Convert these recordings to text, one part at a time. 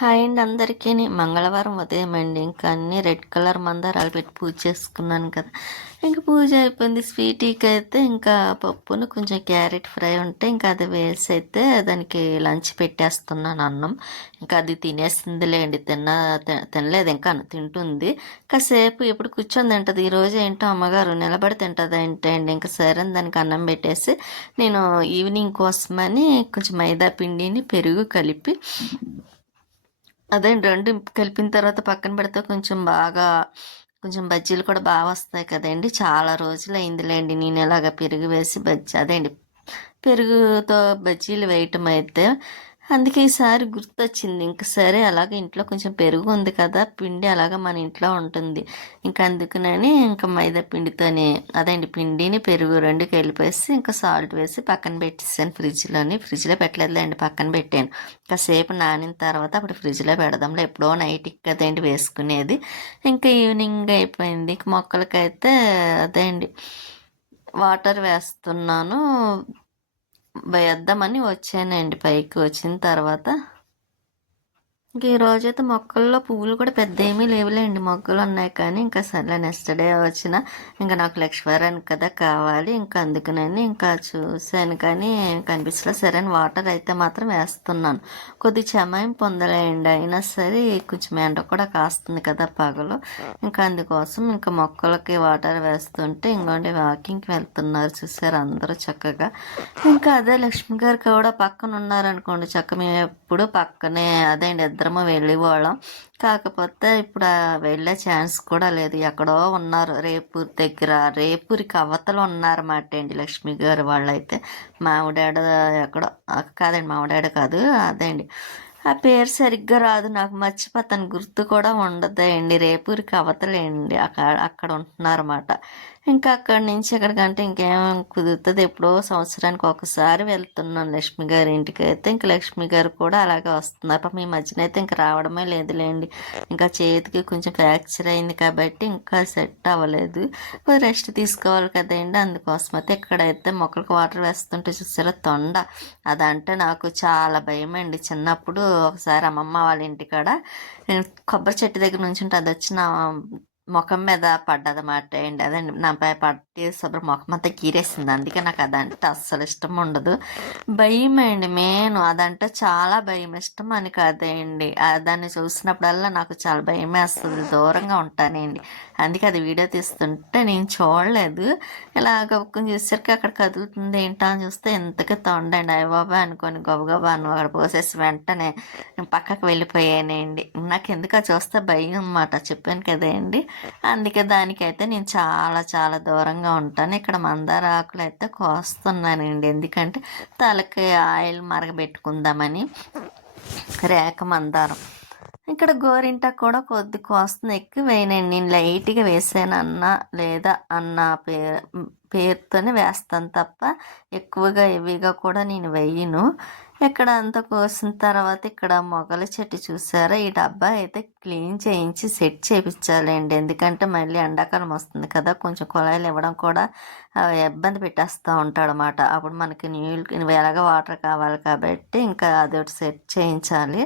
Hi అండి అందరికీ. మంగళవారం ఉదయం అండి. ఇంకా అన్ని రెడ్ కలర్ మందారాలు పెట్టి పూజ చేసుకున్నాను కదా. ఇంకా పూజ అయిపోయింది. స్వీటీకి అయితే ఇంకా పప్పును కొంచెం క్యారెట్ ఫ్రై ఉంటే ఇంకా అది వేసి అయితే దానికి లంచ్ పెట్టేస్తున్నాను అన్నం. ఇంకా అది తినేసిందిలేండి. తినలేదు ఇంకా తింటుంది. కాసేపు ఎప్పుడు కూర్చొని తింటుంది. ఈరోజు ఏంటో అమ్మగారు నిలబడి తింటుంది ఏంటండి. ఇంకా సరే అని దానికి అన్నం పెట్టేసి నేను ఈవినింగ్ కోసమని కొంచెం మైదా పిండిని పెరుగు కలిపి అదే రెండు కలిపిన తర్వాత పక్కన పెడితే కొంచెం బజ్జీలు కూడా బాగా వస్తాయి కదండి. చాలా రోజులు అయిందిలేండి నేను ఇలాగ పెరుగు వేసి అదేండి పెరుగుతో బజ్జీలు వేయటం అయితే. అందుకే ఈసారి గుర్తొచ్చింది. ఇంక సరే అలాగే ఇంట్లో కొంచెం పెరుగు ఉంది కదా, పిండి అలాగా మన ఇంట్లో ఉంటుంది. ఇంకా అందుకనని ఇంకా మైదా పిండితోనే అదేండి పిండిని పెరుగు రెండు కలిపేసి ఇంకా సాల్ట్ వేసి పక్కన పెట్టేసాను ఫ్రిడ్జ్లో పెట్టలేదులేండి, పక్కన పెట్టాను. కాసేపు నానిన తర్వాత అప్పుడు ఫ్రిడ్జ్లో పెడదాంలో, ఎప్పుడో నైట్కి కదండి వేసుకునేది. ఇంకా ఈవినింగ్ అయిపోయింది. మొక్కలకైతే అదేండి వాటర్ వేస్తున్నాను. వేద్దామని వచ్చానండి పైకి. వచ్చిన తర్వాత ఇంక ఈ రోజైతే మొక్కల్లో పువ్వులు కూడా పెద్ద ఏమీ లేవులేండి, మొగ్గలు ఉన్నాయి. కానీ ఇంకా సరే నెక్స్ట్ డే వచ్చిన ఇంకా నాకు లక్ష్మీవారానికి కదా కావాలి, ఇంకా అందుకనని ఇంకా చూశాను కానీ కనిపించలేదు. సరే అని వాటర్ అయితే మాత్రం వేస్తున్నాను. కొద్ది సమయం పొందలేండి, అయినా సరే కొంచెం ఎండ కూడా కాస్తుంది కదా పగలు. ఇంకా అందుకోసం ఇంకా మొక్కలకి వాటర్ వేస్తుంటే ఇంకోండి వాకింగ్కి వెళ్తున్నారు చూసారు అందరూ చక్కగా. ఇంకా అదే లక్ష్మి గారు కూడా పక్కన ఉన్నారనుకోండి, చక్క మేము ఎప్పుడు పక్కనే అదేండి ఇద్దరము వెళ్ళేవాళ్ళం. కాకపోతే ఇప్పుడు వెళ్ళే ఛాన్స్ కూడా లేదు. ఎక్కడో ఉన్నారు రేపూర్ దగ్గర, రేపూరికి అవతలు ఉన్నారన్నమాట అండి లక్ష్మి గారు వాళ్ళైతే. మామిడాడ ఎక్కడో కాదండి, మామిడాడ కాదు అదేండి ఆ పేరు సరిగ్గా రాదు నాకు, మర్చిపోతాను, గుర్తు కూడా ఉండదండి. రేపూరికి అవతలేండి అక్కడ ఉంటున్నారన్నమాట. ఇంకా అక్కడి నుంచి ఎక్కడికంటే ఇంకేం కుదురుతుంది, ఎప్పుడో సంవత్సరానికి ఒకసారి వెళ్తున్నాను లక్ష్మి గారి ఇంటికి అయితే. ఇంకా లక్ష్మి గారు కూడా అలాగే వస్తున్నారు. పాపం ఈ మధ్యన అయితే ఇంకా రావడమే లేదులేండి. ఇంకా చేతికి కొంచెం ఫ్రాక్చర్ అయింది కాబట్టి ఇంకా సెట్ అవ్వలేదు, రెస్ట్ తీసుకోవాలి కదండి. అందుకోసం అయితే ఇక్కడైతే మొక్కలకు వాటర్ వేస్తుంటే చూసారా తొండ, అదంటే నాకు చాలా భయం అండి. చిన్నప్పుడు ఒకసారి అమ్మమ్మ వాళ్ళ ఇంటికాడ కొబ్బరి చెట్టు దగ్గర నుంచి ఉంటే అది వచ్చి నా ముఖం మీద పడ్డదన్నమాట అండి. అదండి నాపై పట్టి శుభ్ర ముఖం అంతా గీరేసింది. అందుకే నాకు అదంటే అస్సలు ఇష్టం ఉండదు, భయం అండి. అదంటే చాలా భయం, ఇష్టం అని కాదండి. దాన్ని చూసినప్పుడల్లా నాకు చాలా భయం వేస్తుంది, దూరంగా ఉంటానండి. అందుకే అది వీడియో తీస్తుంటే నేను చూడలేదు. ఇలా గబుక్కుని చూసేసరికి అక్కడ కదులుతుంది ఏంటో అని చూస్తే ఎంతకి తొండండి. అయ్య బాబా అనుకొని గబగబా అక్కడ పోసేసి వెంటనే పక్కకు వెళ్ళిపోయానండి. నాకు ఎందుకు అది చూస్తే భయం అన్నమాట, చెప్పాను కదండి. అందుకే దానికైతే నేను చాలా చాలా దూరంగా ఉంటాను. ఇక్కడ మందార ఆకులు అయితే కోస్తున్నానండి, ఎందుకంటే తలకి ఆయిల్ మరగబెట్టుకుందామని. రేఖ మందారం ఇక్కడ గోరింటాకు కూడా కొద్ది కోస్తుంది, ఎక్కువ వేయనండి. నేను లైట్గా వేసాను లేదా అన్న పేరుతోనే వేస్తాను తప్ప ఎక్కువగా హెవీగా కూడా నేను వేయను. ఇక్కడ అంతా కోసిన తర్వాత ఇక్కడ మొగల చెట్టు చూసారా, ఈ డబ్బా అయితే క్లీన్ చేయించి సెట్ చేయించాలండి. ఎందుకంటే మళ్ళీ ఎండాకాలం వస్తుంది కదా, కొంచెం కుళాయిలు ఇవ్వడం కూడా ఇబ్బంది పెట్టేస్తూ ఉంటాడు అన్నమాట. అప్పుడు మనకి నీళ్ళు ఎలాగ వాటర్ కావాలి కాబట్టి ఇంకా అదొకటి సెట్ చేయించాలి.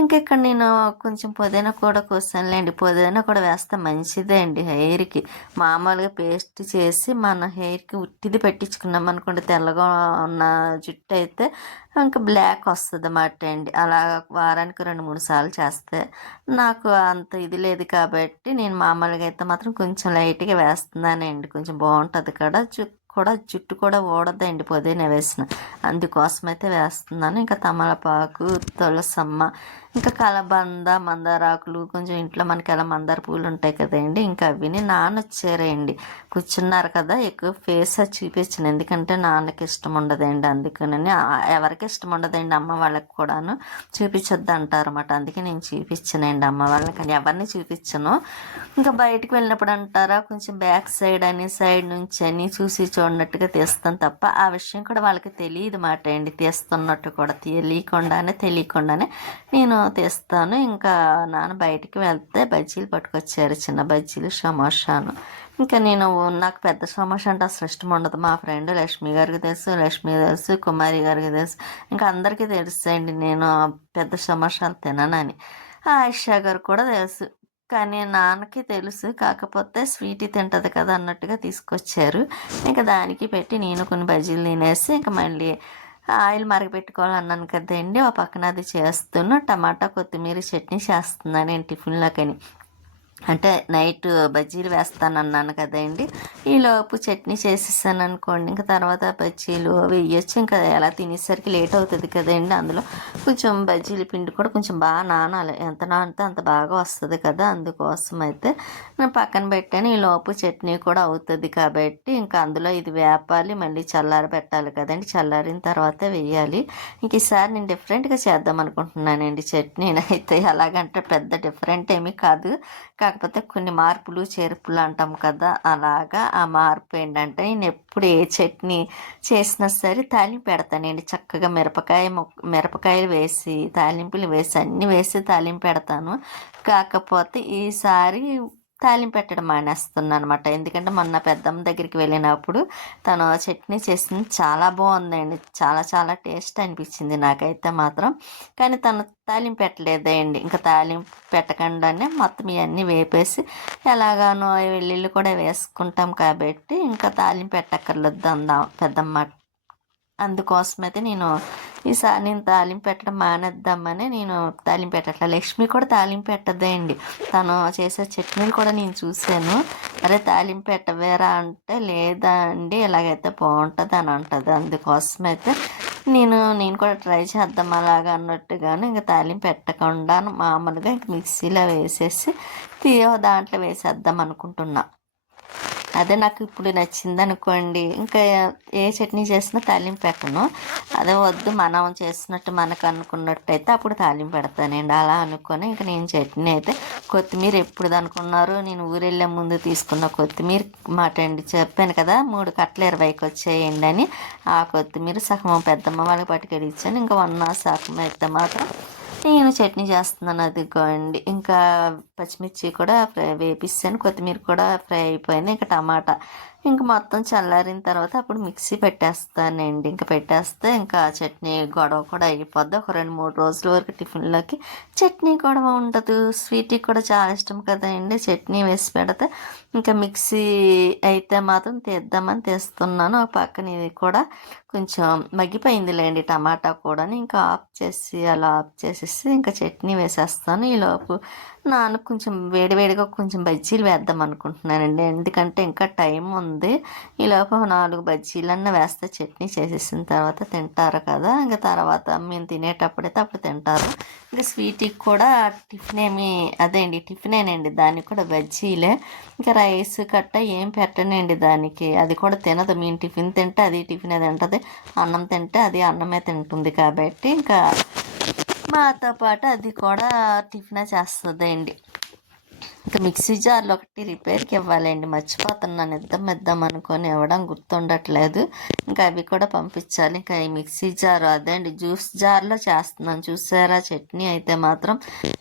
ఇంకా ఇక్కడ నేను కొంచెం పుదీనా కూడా కోసానులేండి. పుదీనా కూడా వేస్తే మంచిదే అండి హెయిర్కి. మామూలుగా పేస్ట్ చేసి మన హెయిర్కి ఉట్టిది పెట్టించుకున్నాం అనుకోండి, తెల్లగా ఉన్న జుట్టు అయితే ఇంకా బ్లాక్ వస్తుంది అన్నమాట అండి. అలా వారానికి 2-3 సార్లు చేస్తే నాకు అంత ఇది లేదు కాబట్టి నేను మామూలుగా అయితే మాత్రం కొంచెం లైట్గా వేస్తున్నానండి, కొంచెం బాగుంటుంది కదా. జుట్టు కూడా ఊడదండి పుదీనా వేసిన, అందుకోసం అయితే వేస్తున్నాను. ఇంకా తమలపాకు, తులసమ్మ, ఇంకా కలబంద, మందారాకులు, కొంచెం ఇంట్లో మనకి ఎలా మందార పూలు ఉంటాయి కదండి, ఇంకా అవిని నానొచ్చారండి. కూర్చున్నారు కదా, ఎక్కువ ఫేస్ అది చూపించాను, ఎందుకంటే నాన్నకి ఇష్టం ఉండదండి. అందుకని ఎవరికి ఇష్టం ఉండదండి, అమ్మ వాళ్ళకి కూడాను చూపించొద్దు అంటారు అన్నమాట. అందుకే నేను చూపించానండి అమ్మ వాళ్ళని, కానీ ఎవరిని చూపించను. ఇంకా బయటకు వెళ్ళినప్పుడు అంటారా కొంచెం బ్యాక్ సైడ్ అని, సైడ్ నుంచి అని చూసి ఉన్నట్టుగా తీస్తాను తప్ప ఆ విషయం కూడా వాళ్ళకి తెలియదు మాట అండి. తీస్తున్నట్టు కూడా తెలియకుండానే నేను తీస్తాను. ఇంకా నాన్న బయటికి వెళ్తే బజ్జీలు పట్టుకొచ్చారు, చిన్న బజ్జీలు, సమోసాను. ఇంకా నాకు పెద్ద సమోసా అంటే అసలు ఇష్టం ఉండదు. మా ఫ్రెండ్ లక్ష్మి గారికి తెలుసు, కుమారి గారికి తెలుసు, ఇంకా అందరికీ తెలుసండి నేను పెద్ద సమోసాలు తిననని. ఆయిషా గారు కూడా తెలుసు, కానీ నాన్నకి తెలుసు. కాకపోతే స్వీటీ తింటది కదా అన్నట్టుగా తీసుకొచ్చారు. ఇంకా దానికి పెట్టి నేను కొన్ని బజ్జీలు తినేసి ఇంకా మళ్ళీ ఆయిల్ మరగపెట్టుకోవాలన్నాను కదండి, ఆ పక్కన అది చేస్తున్నా. టమాటా కొత్తిమీర చట్నీ చేస్తున్నాను నేను టిఫిన్లోకని. అంటే నైట్ బజ్జీలు వేస్తానన్నాను కదండి, ఈలోపు చట్నీ చేసేసాను అనుకోండి. ఇంకా తర్వాత బజ్జీలు వేయచ్చు. ఇంకా ఎలా తినేసరికి లేట్ అవుతుంది కదండి. అందులో కొంచెం బజ్జీల పిండి కూడా కొంచెం బాగా నానాలి, ఎంత నానితే అంత బాగా వస్తుంది కదా. అందుకోసం అయితే నేను పక్కన పెట్టాను. ఈలోపు చట్నీ కూడా అవుతుంది కాబట్టి ఇంకా అందులో ఇది వేపాలి, మళ్ళీ చల్లారి పెట్టాలి కదండి. చల్లారిన తర్వాత వేయాలి. ఇంక ఈసారి నేను డిఫరెంట్గా చేద్దాం అనుకుంటున్నానండి చట్నీని అయితే. ఎలాగంటే పెద్ద డిఫరెంట్ ఏమీ కాదు, కాకపోతే కొన్ని మార్పులు చేర్పులు అంటాం కదా, అలాగా. ఆ మార్పు ఏంటంటే నేను ఎప్పుడు ఏ చట్నీ చేసినా సరే తాలింపు పెడతానండి. చక్కగా మిరపకాయలు వేసి, తాలింపులు వేసి, అన్నీ వేసి తాలింపు పెడతాను. కాకపోతే ఈసారి తాలింపు పెట్టడం మానేస్తున్నాను అనమాట. ఎందుకంటే మొన్న పెద్దమ్మ దగ్గరికి వెళ్ళినప్పుడు తను చట్నీ చేసింది చాలా బాగుందండి. చాలా చాలా టేస్ట్ అనిపించింది నాకైతే మాత్రం. కానీ తను తాలింపు పెట్టలేదండి. ఇంకా తాలింపు పెట్టకుండానే మొత్తం ఇవన్నీ వేపేసి, ఎలాగానో వెల్లుల్లి కూడా వేసుకుంటాం కాబట్టి ఇంకా తాలింపు పెట్టక్కర్లేదు పెద్దమ్మ. అందుకోసమైతే నేను తాలింపు పెట్టడం మానేద్దామని నేను తాలింపు పెట్టట్లే. లక్ష్మి కూడా తాలింపు పెట్టదండి. తను చేసే చట్నీలు కూడా నేను చూశాను. అరే తాలింపు పెట్టవేరా అంటే, లేదా అండి ఇలాగైతే బాగుంటుంది అని అంటుంది. అందుకోసమైతే నేను కూడా ట్రై చేద్దాం అలాగా అన్నట్టుగాను ఇంకా తాలింపు పెట్టకుండా మామూలుగా ఇంక మిక్సీలో వేసేసి దాంట్లో వేసేద్దాం అనుకుంటున్నా. అదే నాకు ఇప్పుడు నచ్చింది అనుకోండి, ఇంకా ఏ చట్నీ చేసినా తాలింపు పెట్టను. అదే వద్దు మనం చేసినట్టు మనకు అనుకున్నట్టు అయితే అప్పుడు తాలింపు పెడతానండి. అలా అనుకొని ఇంకా నేను చట్నీ అయితే కొత్తిమీర ఎప్పుడు అనుకున్నారు, నేను ఊరెళ్ళే ముందు తీసుకున్న కొత్తిమీర మాట అండి. చెప్పాను కదా 3 కట్టలు 20కి వచ్చేయండి అని. ఆ కొత్తిమీర సగం పెద్దమ్మ వాళ్ళకి పట్టుకెళ్ళి ఇచ్చాను. ఇంకా 1 సగం అయితే మాత్రం నేను చట్నీ చేస్తున్నాను. అదిగోండి ఇంకా పచ్చిమిర్చి కూడా వేపిస్తాను, కొత్తిమీర కూడా ఫ్రై అయిపోయింది. ఇంకా టమాటా ఇంక మొత్తం చల్లారిన తర్వాత అప్పుడు మిక్సీ పెట్టేస్తానండి. ఇంకా పెట్టేస్తే ఇంకా చట్నీ గొడవ కూడా అయిపోద్ది. ఒక 2-3 రోజుల వరకు టిఫిన్లోకి చట్నీ గొడవ ఉండదు. స్వీట్కి కూడా చాలా ఇష్టం కదండి చట్నీ వేసి పెడితే. ఇంకా మిక్సీ అయితే మాత్రం తీద్దామని తీస్తున్నాను. ఒక పక్కన ఇది కూడా కొంచెం మగ్గిపోయిందిలేండి టమాటా కూడా. ఇంకా అలా ఆఫ్ చేసేసి ఇంకా చట్నీ వేసేస్తాను. ఈలోపు కొంచెం వేడివేడిగా కొంచెం బజ్జీలు వేద్దాం అనుకుంటున్నానండి. ఎందుకంటే ఇంకా టైం ఉంది. ఈలోపు 4 బజ్జీలన్నా వేస్తే చట్నీ చేసేసిన తర్వాత తింటారు కదా. ఇంకా తర్వాత మేము తినేటప్పుడైతే అప్పుడు తింటారు. ఇంకా స్వీట్కి కూడా టిఫినేనండి, దానికి కూడా బజ్జీలే. ఇంకా రైస్ కట్ట ఏం పెట్టనండి దానికి. అది కూడా తినదు. మేము టిఫిన్ తింటే అది టిఫిన్ తింటుంది, అన్నం తింటే అది అన్నమే తింటుంది కాబట్టి ఇంకా మాతో పాటు అది కూడా టిఫినే చేస్తుందండి. ఇంకా మిక్సీ జార్లో ఒకటి రిపేర్కి ఇవ్వాలండి, మర్చిపోతున్నాను. ఇద్దాం అనుకొని ఇవ్వడం గుర్తుండట్లేదు. ఇంకా అవి కూడా పంపించాలి. ఇంకా ఈ మిక్సీ జార్ అదేండి జ్యూస్ జార్లో చేస్తున్నాను చూసారా చట్నీ అయితే మాత్రం.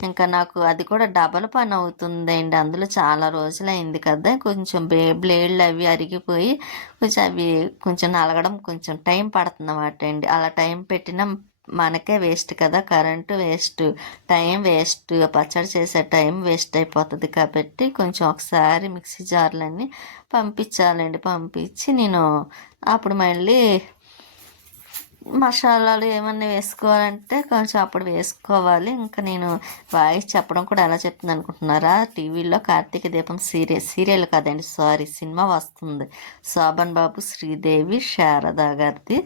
ఇంకా నాకు అది కూడా డబల్ పని అవుతుందండి. అందులో చాలా రోజులైంది కదా, కొంచెం బ్లేడ్లు అవి అరిగిపోయి కొంచెం నలగడం కొంచెం టైం పడుతుందన్నమాట అండి. అలా టైం పెట్టినా మనకే వేస్ట్ కదా, కరెంటు వేస్ట్, టైం వేస్ట్, పచ్చడి చేసే టైం వేస్ట్ అయిపోతుంది కాబట్టి కొంచెం ఒకసారి మిక్సీ జార్లన్నీ పంపించాలండి. పంపించి నేను అప్పుడు మళ్ళీ మసాలాలు ఏమన్నా వేసుకోవాలంటే కొంచెం అప్పుడు వేసుకోవాలి. ఇంకా నేను వాయిస్ చెప్పడం కూడా ఎలా చెప్తుంది అనుకుంటున్నారా, టీవీలో కార్తీక దీపం సీరియల్ కాదండి, సారీ, సినిమా వస్తుంది. శోభన్ బాబు, శ్రీదేవి, శారద గారిది.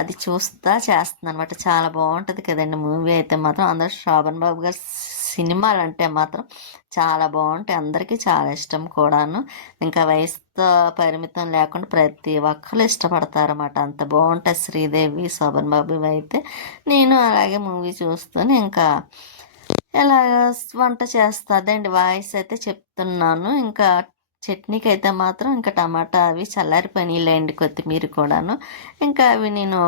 అది చూస్తా చేస్తుంది అనమాట. చాలా బాగుంటుంది కదండి మూవీ అయితే మాత్రం. అందరూ శోభన్ బాబు గారు సినిమాలు అంటే మాత్రం చాలా బాగుంటాయి, అందరికీ చాలా ఇష్టం కూడాను. ఇంకా వయసుతో పరిమితం లేకుండా ప్రతి ఒక్కరు ఇష్టపడతారన్నమాట. అంత బాగుంటుంది శ్రీదేవి, శోభన్ బాబు అయితే. నేను అలాగే మూవీ చూస్తూనే ఇంకా ఎలాగ వంట చేస్తుందండి, వాయిస్ అయితే చెప్తున్నాను. ఇంకా చట్నీకి అయితే మాత్రం ఇంకా టమాటా అవి చల్లారిపోయినాయిలేండి, కొత్తిమీర కూడాను. ఇంకా అవి నేను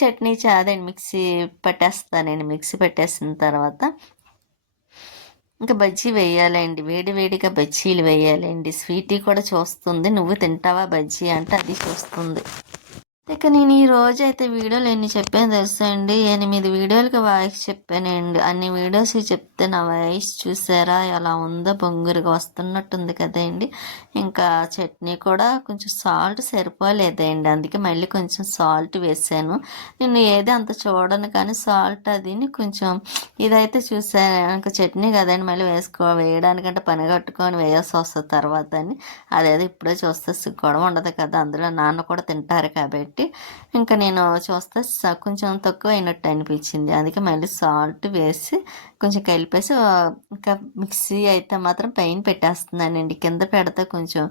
చట్నీ అదేండి మిక్సీ పట్టేస్తానండి. మిక్సీ పెట్టేసిన తర్వాత ఇంకా బజ్జీ వేయాలండి, వేడి వేడిగా బజ్జీలు వేయాలండి. స్వీటీ కూడా చూస్తుంది, నువ్వు తింటావా బజ్జీ అంటే అది చూస్తుంది. ఇక నేను ఈ రోజైతే వీడియోలు ఎన్ని చెప్పాను తెలుసా అండి, 8 వీడియోలకి వాయిస్ చెప్పానండి. అన్ని వీడియోస్ చెప్తే నా వాయిస్ చూసారా ఎలా ఉందో, బొంగురుగా వస్తున్నట్టుంది కదండి. ఇంకా చట్నీ కూడా కొంచెం సాల్ట్ సరిపోలేదండి, అందుకే మళ్ళీ కొంచెం సాల్ట్ వేసాను. నేను ఏది అంత చూడను కానీ సాల్ట్ అదిని కొంచెం ఇదైతే చూసాను. ఇంకా చట్నీ కదండి, మళ్ళీ వేయడానికంటే పని కట్టుకొని వేయాల్సి వస్తుంది తర్వాత అని. అదేదో ఇప్పుడే చూస్తే గొడవ ఉండదు కదా, అందులో నాన్న కూడా తింటారు కాబట్టి. ఇంకా నేను చూస్తే కొంచెం తక్కువ అయినట్టు అనిపించింది, అందుకే మళ్ళీ సాల్ట్ వేసి కొంచెం కలిపేసి ఇంకా మిక్సీ అయితే మాత్రం పైన పెట్టేస్తున్నానండి. కింద పెడితే కొంచెం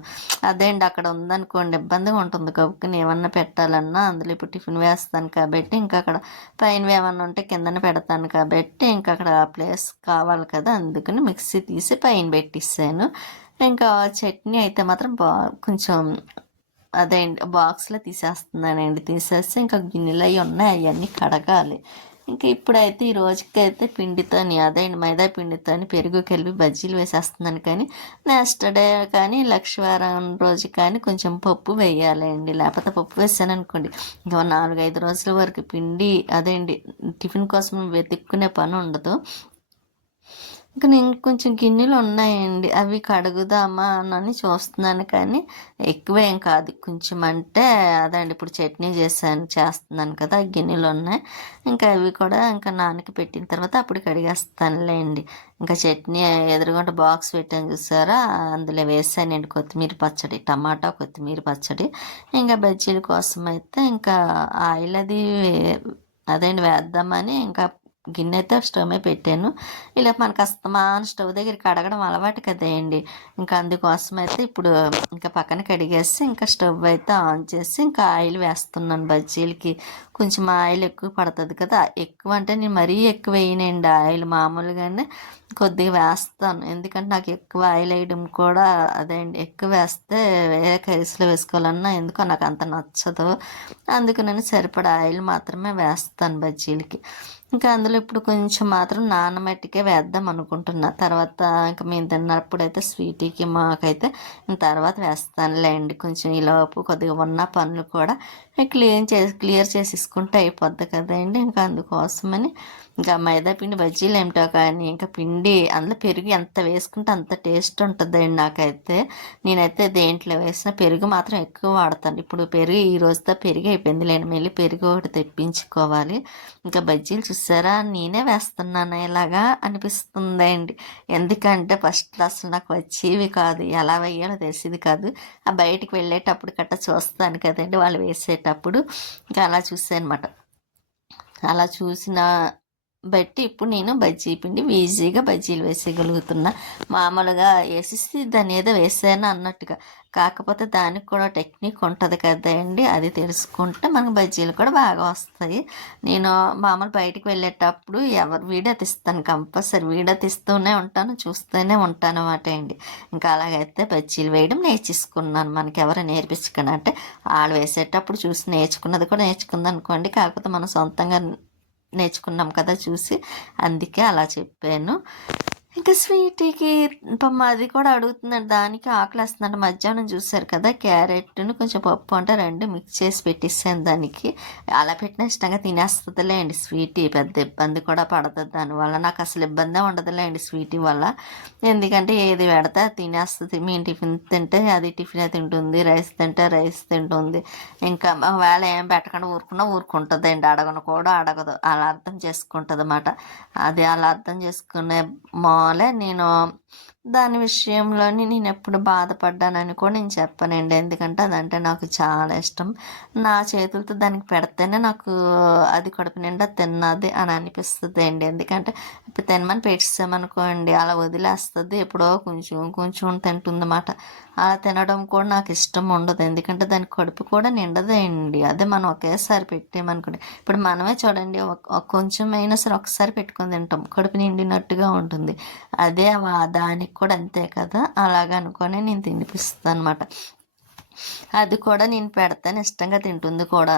అదేండి అక్కడ ఉందనుకోండి ఇబ్బందిగా ఉంటుంది, కప్పుకుని ఏమన్నా పెట్టాలన్నా. అందులో ఇప్పుడు టిఫిన్ వేస్తాను కాబట్టి ఇంకా అక్కడ పైన ఏమన్నా ఉంటే కిందన పెడతాను కాబట్టి ఇంకా అక్కడ ప్లేస్ కావాలి కదా, అందుకని మిక్సీ తీసి పైన పెట్టిస్తాను. ఇంకా చట్నీ అయితే మాత్రం కొంచెం అదే అండి బాక్స్లో తీసేస్తున్నానండి. తీసేస్తే ఇంకా గిన్నెలు అవి ఉన్నాయి, అవన్నీ కడగాలి. ఇంకా ఇప్పుడైతే ఈ రోజుకైతే పిండితోని అదేండి మైదా పిండితోని పెరుగు కలిపి బజ్జీలు వేసేస్తున్నాను. కానీ నెక్స్ట్ డే కానీ లక్షవారం రోజు కానీ కొంచెం పప్పు వేయాలండి, లేకపోతే పప్పు వేసాను అనుకోండి ఇంకా 4-5 రోజుల వరకు పిండి అదేండి టిఫిన్ కోసం వెతుక్కునే పని ఉండదు. ఇంకా నేను కొంచెం గిన్నెలు ఉన్నాయండి, అవి కడుగుదామా అని చూస్తున్నాను. కానీ ఎక్కువేం కాదు, కొంచెం అంటే అదండి ఇప్పుడు చట్నీ చేస్తున్నాను కదా, గిన్నెలు ఉన్నాయి. ఇంకా అవి కూడా ఇంకా నాన్నకి పెట్టిన తర్వాత అప్పుడు కడిగేస్తానులేండి. ఇంకా చట్నీ ఎదురుగుంట బాక్స్ పెట్టాను చూసారా, అందులో వేసానండి కొత్తిమీర పచ్చడి, టమాటా కొత్తిమీర పచ్చడి. ఇంకా బజ్జీల కోసం అయితే ఇంకా ఆయిల్ అది అదేండి వేద్దామని ఇంకా గిన్నె అయితే స్టవ్ మీద పెట్టాను. ఇలా మనకు అస్తమాన స్టవ్ దగ్గర కడగడం అలవాటు కదండి, ఇంకా అందుకోసం అయితే ఇప్పుడు ఇంకా పక్కన కడిగేసి ఇంకా స్టవ్ అయితే ఆన్ చేసి ఇంకా ఆయిల్ వేస్తున్నాను బజ్జీలకి. కొంచెం ఆయిల్ ఎక్కువ పడుతుంది కదా, ఎక్కువ అంటే నేను మరీ ఎక్కువ వేయనండి ఆయిల్, మామూలుగానే కొద్దిగా వేస్తాను. ఎందుకంటే నాకు ఎక్కువ ఆయిల్ వేయడం కూడా అదే అండి, ఎక్కువ వేస్తే వేరే కర్రీస్లో వేసుకోవాలన్నా ఎందుకో నాకు అంత నచ్చదు. అందుకు నేను సరిపడా ఆయిల్ మాత్రమే వేస్తాను బజ్జీలకి. ఇంకా అందులో ఇప్పుడు కొంచెం మాత్రం నానమట్టికే వేద్దాం అనుకుంటున్నా. తర్వాత ఇంకా మేము తిన్నప్పుడు అయితే స్వీటీకి మాకైతే తర్వాత వేస్తానులేండి. కొంచెం ఈలోపు కొద్దిగా ఉన్న పనులు కూడా క్లియర్ చేసేసుకుంటే అయిపోద్ది కదండి. ఇంకా అందుకోసమని ఇంకా మైదా పిండి బజ్జీలు ఏమిటో కానీ ఇంకా పిండి అందులో పెరుగు ఎంత వేసుకుంటే అంత టేస్ట్ ఉంటుందండి. నాకైతే నేనైతే దేంట్లో వేసిన పెరుగు మాత్రం ఎక్కువ వాడతాను. ఇప్పుడు పెరుగు ఈ రోజుతో పెరుగు అయిపోయింది లేండి, మళ్ళీ పెరుగు ఒకటి తెప్పించుకోవాలి. ఇంకా బజ్జీలు చూసారా నేనే వేస్తున్నాను ఇలాగా అనిపిస్తుందండి. ఎందుకంటే ఫస్ట్ అసలు నాకు వచ్చేవి కాదు, ఎలా వేయాలో తెలిసేది కాదు. ఆ బయటికి వెళ్ళేటప్పుడు కట్ట చూస్తాను కదండి వాళ్ళు వేసేటప్పుడు, ఇంకా అలా చూసాను అనమాట. అలా చూసిన బట్టి ఇప్పుడు నేను బజ్జీ పిండి ఈజీగా బజ్జీలు వేసేయగలుగుతున్నా. మామూలుగా వేసేసి దాన్ని ఏదో వేసాను అన్నట్టుగా, కాకపోతే దానికి కూడా టెక్నిక్ ఉంటుంది కదండి, అది తెలుసుకుంటే మనకు బజ్జీలు కూడా బాగా వస్తాయి. నేను మామూలు బయటికి వెళ్ళేటప్పుడు వీడియో తీస్తాను, కంపల్సరీ వీడియో తీస్తూనే ఉంటాను, చూస్తూనే ఉంటాను అన్నమాట అండి. ఇంకా అలాగైతే బజ్జీలు వేయడం నేర్చేసుకున్నాను. మనకి ఎవరు నేర్పించకుండా అంటే వాళ్ళు వేసేటప్పుడు చూసి నేర్చుకున్నది కూడా నేర్చుకుంది అనుకోండి, కాకపోతే మనం సొంతంగా నేర్చుకున్నాం కదా చూసి, అందుకే అలా చెప్పాను. ఇంకా స్వీటీకి అది కూడా అడుగుతుందండి, దానికి ఆకలేస్తుందంటే మధ్యాహ్నం చూసారు కదా క్యారెట్ను కొంచెం పప్పు అంటే రెండు మిక్స్ చేసి పెట్టిస్తాను దానికి. అలా పెట్టినా ఇష్టంగా తినేస్తుందిలే అండి స్వీటీ, పెద్ద ఇబ్బంది కూడా పడుతుంది దానివల్ల. నాకు అసలు ఇబ్బందే ఉండదులే అండి స్వీటీ వల్ల, ఎందుకంటే ఏది పెడితే తినేస్తుంది. మేము టిఫిన్ తింటే అది టిఫినే తింటుంది, రైస్ తింటే రైస్ తింటుంది. ఇంకా వేళ ఏం పెట్టకుండా ఊరుకుంటుంది అండి, అడగను కూడా అడగదు, అలా అర్థం చేసుకుంటుంది అన్నమాట. అది అలా అర్థం చేసుకునే మాలే నేను దాని విషయంలోని నేను ఎప్పుడు బాధపడ్డానని కూడా నేను చెప్పనండి, ఎందుకంటే అదంటే నాకు చాలా ఇష్టం. నా చేతులతో దానికి పెడితేనే నాకు అది కడుపు నిండా తిన్నది అని అనిపిస్తుంది అండి. ఎందుకంటే ఇప్పుడు తినమని పెట్టేసామనుకోండి అలా వదిలేస్తుంది, ఎప్పుడో కొంచెం కొంచెం తింటుందన్నమాట. అలా తినడం కూడా నాకు ఇష్టం ఉండదు, ఎందుకంటే దాని కడుపు కూడా నిండదండి. అదే మనం ఒకేసారి పెట్టామనుకోండి, ఇప్పుడు మనమే చూడండి కొంచెం అయినా సరే ఒకసారి పెట్టుకొని తింటాం, కడుపు నిండినట్టుగా ఉంటుంది. అదే దానికి కూడా అంతే కదా, అలాగ అనుకొని నేను తినిపిస్తాను అనమాట. అది కూడా నేను పెడతాను, ఇష్టంగా తింటుంది కూడా.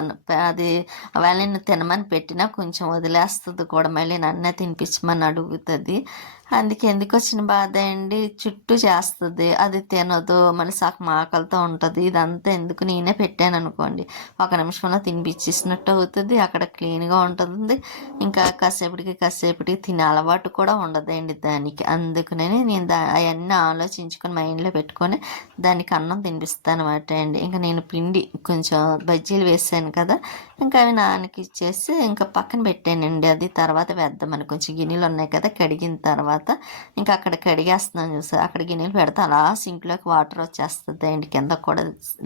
అది ఒకవేళ నేను తినమని పెట్టినా కొంచెం వదిలేస్తుంది కూడా, మళ్ళీ నన్నే తినిపించమని అడుగుతుంది. అందుకే ఎందుకు వచ్చిన బాధ అండి, చుట్టూ చేస్తుంది, అది తినదు, మళ్ళీ సగం ఆకలితో ఉంటుంది. ఇదంతా ఎందుకు, నేనే పెట్టాను అనుకోండి ఒక నిమిషంలో తినిపించేసినట్టు అవుతుంది, అక్కడ క్లీన్గా ఉంటుంది, ఇంకా కాసేపటికి తినే అలవాటు కూడా ఉండదండి దానికి. అందుకనే నేను అవన్నీ ఆలోచించుకొని మైండ్లో పెట్టుకొని దానికి అన్నం తినిపిస్తాను అనమాట అండి. ఇంకా నేను పిండి కొంచెం బజ్జీలు వేసాను కదా, ఇంకా అవి నాన్నకి ఇచ్చేసి ఇంకా పక్కన పెట్టానండి. అది తర్వాత వేద్దామని, కొంచెం గిన్నెలు ఉన్నాయి కదా, కడిగిన తర్వాత ఇంకా అక్కడ కడిగేస్తున్నాను చూసారు, అక్కడ గిన్నెలు పెడితే అలా సింక్లోకి వాటర్ వచ్చేస్తుంది అండి, కింద కూడా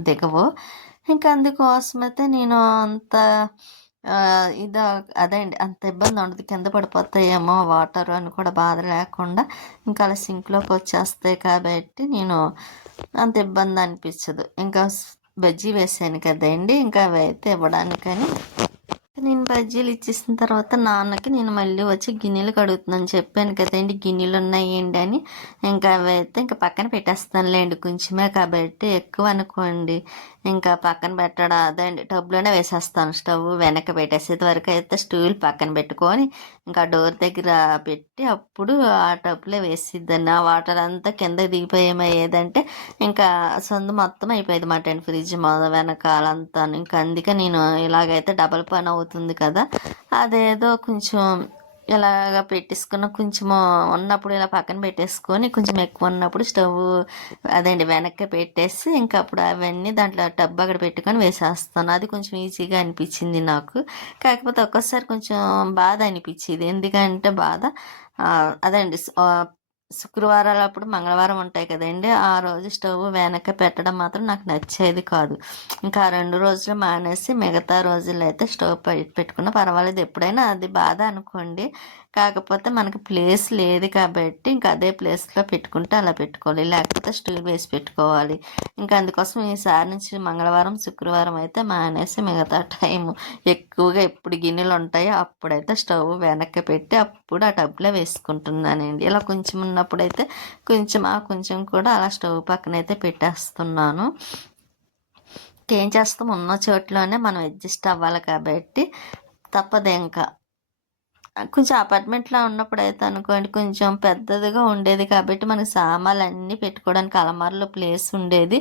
దిగవు. ఇంకా అందుకోసమైతే నేను అంత ఇది అదే అండి, అంత ఇబ్బంది ఉండదు, కింద పడిపోతాయేమో వాటర్ అని కూడా బాధ లేకుండా ఇంకా అలా సింక్లోకి వచ్చేస్తాయి కాబట్టి నేను అంత ఇబ్బంది అనిపించదు. ఇంకా బజ్జీ వేసాను కదండి, ఇంకా అవి అయితే ఇవ్వడానికని నేను బజ్జీలు ఇచ్చేసిన తర్వాత నాన్నకి నేను మళ్ళీ వచ్చి గిన్నెలు కడుగుతున్నాను, చెప్పాను కదండి గిన్నెలు ఉన్నాయండి అని. ఇంకా అవి అయితే ఇంకా పక్కన పెట్టేస్తానులేండి, కొంచెమే కాబట్టి, ఎక్కువ అనుకోండి ఇంకా పక్కన పెట్టడం అదే అండి, టబ్లోనే వేసేస్తాను. స్టవ్ వెనక్కి పెట్టేసేది వరకు అయితే స్టూల్ పక్కన పెట్టుకొని ఇంకా డోర్ దగ్గర పెట్టి అప్పుడు ఆ టబ్లో వేసిద్దాన్ని. ఆ వాటర్ అంతా కిందకి దిగిపోయేదంటే ఇంకా సందు మొత్తం అయిపోయేది మాట అండి, ఫ్రిడ్జ్ వెనకాలంతా. ఇంకా అందుకే నేను ఇలాగైతే డబల్ పని అవుతుంది కదా, అదేదో కొంచెం ఇలాగ పెట్టేసుకున్న, కొంచెము ఉన్నప్పుడు ఇలా పక్కన పెట్టేసుకొని కొంచెం ఎక్కువ ఉన్నప్పుడు స్టవ్ అదేండి వెనక్కి పెట్టేసి ఇంకా అప్పుడు అవన్నీ దాంట్లో టబ్ అక్కడ పెట్టుకొని వేసేస్తాను. అది కొంచెం ఈజీగా అనిపించింది నాకు. కాకపోతే ఒక్కోసారి కొంచెం బాధ అనిపించేది, ఎందుకంటే బాధ అదండి శుక్రవారాలు అప్పుడు మంగళవారం ఉంటాయి కదండి, ఆ రోజు స్టవ్ వెనక్కి పెట్టడం మాత్రం నాకు నచ్చేది కాదు. ఇంకా 2 రోజులు మానేసి మిగతా రోజుల్లో అయితే స్టవ్ పెట్టుకున్నా పర్వాలేదు, ఎప్పుడైనా అది బాధ అనుకోండి. కాకపోతే మనకి ప్లేస్ లేదు కాబట్టి ఇంకా అదే ప్లేస్లో పెట్టుకుంటే అలా పెట్టుకోవాలి, లేకపోతే స్టవ్ వేసి పెట్టుకోవాలి. ఇంకా అందుకోసం ఈసారి నుంచి మంగళవారం శుక్రవారం అయితే మానేసి మిగతా టైం ఎక్కువగా ఎప్పుడు గిన్నెలు ఉంటాయో అప్పుడైతే స్టవ్ వెనక్కి పెట్టి అప్పుడు ఆ టబ్లో వేసుకుంటున్నానండి. ఇలా కొంచెం ఉన్నప్పుడైతే కొంచెం కూడా అలా స్టవ్ పక్కన అయితే పెట్టేస్తున్నాను. ఏం చేస్తాం, ఉన్న చోట్లోనే మనం అడ్జస్ట్ అవ్వాలి కాబట్టి తప్పదు. ఇంకా కొంచెం అపార్ట్మెంట్లో ఉన్నప్పుడు అయితే అనుకోండి కొంచెం పెద్దదిగా ఉండేది కాబట్టి మనకి సామాన్లు అన్నీ పెట్టుకోవడానికి అలమార్లో ప్లేస్ ఉండేది,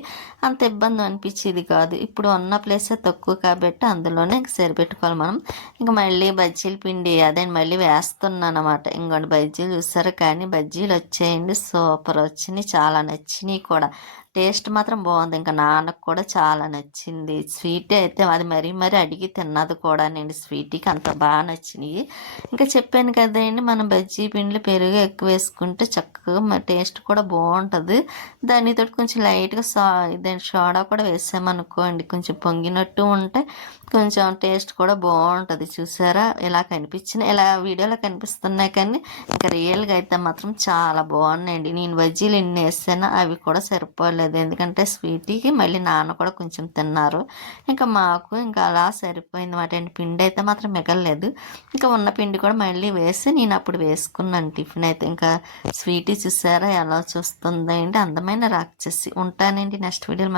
అంత ఇబ్బంది అనిపించేది కాదు. ఇప్పుడు ఉన్న ప్లేసే తక్కువ కాబట్టి అందులోనే ఇంక సరిపెట్టుకోవాలి మనం. ఇంకా మళ్ళీ బజ్జీల పిండి అదే మళ్ళీ వేస్తున్నాను అనమాట. ఇంకోటి బజ్జీలు చూస్తారు కానీ బజ్జీలు వచ్చాయండి, సూపర్ వచ్చినాయి, చాలా నచ్చినాయి కూడా. టేస్ట్ మాత్రం బాగుంది, ఇంకా నాన్నకు కూడా చాలా నచ్చింది. స్వీట్ అయితే అది మరీ అడిగి తిన్నది కూడా నేను, స్వీట్కి అంత బాగా నచ్చినాయి. ఇంకా చెప్పాను కదండి, మనం బజ్జీ పిండిలో పెరుగు ఎక్కువ వేసుకుంటే చక్కగా టేస్ట్ కూడా బాగుంటుంది. దానితో కొంచెం లైట్గా ఇదేంటి సోడా కూడా వేసామనుకోండి, కొంచెం పొంగినట్టు ఉంటే కొంచెం టేస్ట్ కూడా బాగుంటుంది. చూసారా ఇలా ఇలా వీడియోలో కనిపిస్తున్నాయి కానీ ఇంకా రియల్గా అయితే మాత్రం చాలా బాగున్నాయండి. నేను బజ్జీలు ఎన్ని వేసానో అవి కూడా సరిపోలేదు, ఎందుకంటే స్వీట్కి మళ్ళీ నాన్న కూడా కొంచెం తిన్నారు, ఇంకా మాకు ఇంకా అలా సరిపోయింది మాట అండి. పిండి అయితే మాత్రం మిగలలేదు, ఇంకా ఉన్న పిండి కూడా మళ్ళీ వేసి నేను అప్పుడు వేసుకున్నాను టిఫిన్ అయితే. ఇంకా స్వీట్ చూసారా ఎలా చూస్తుందండి, అందమైన రాక్షసి. ఉంటానండి నెక్స్ట్ వీడియో.